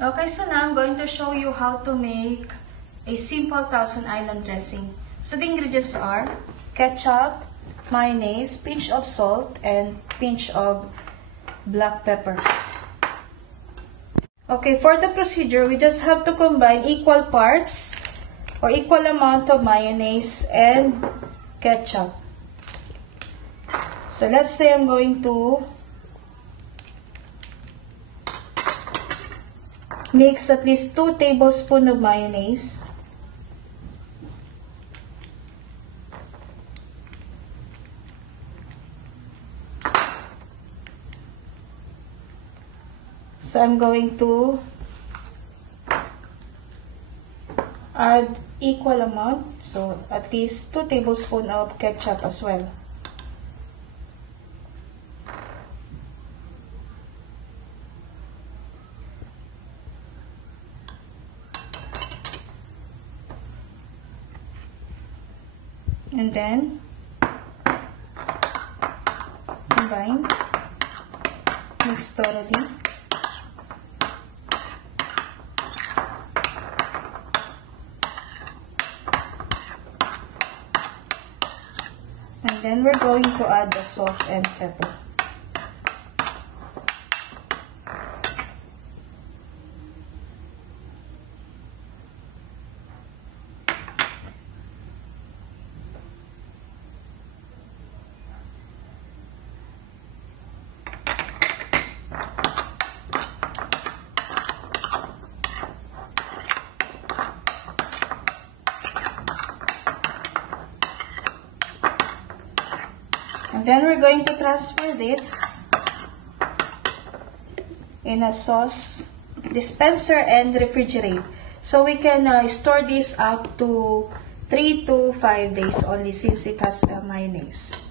Okay, so now I'm going to show you how to make a simple Thousand Island dressing. So the ingredients are ketchup, mayonnaise, pinch of salt, and pinch of black pepper. Okay, for the procedure, we just have to combine equal parts or equal amount of mayonnaise and ketchup. So let's say I'm going to mix at least 2 tablespoons of mayonnaise. So I'm going to add equal amount, so at least 2 tablespoons of ketchup as well. And then combine, mix thoroughly. And then we're going to add the salt and pepper. And then we're going to transfer this in a sauce dispenser and refrigerate. So we can store this up to 3 to 5 days only since it has mayonnaise.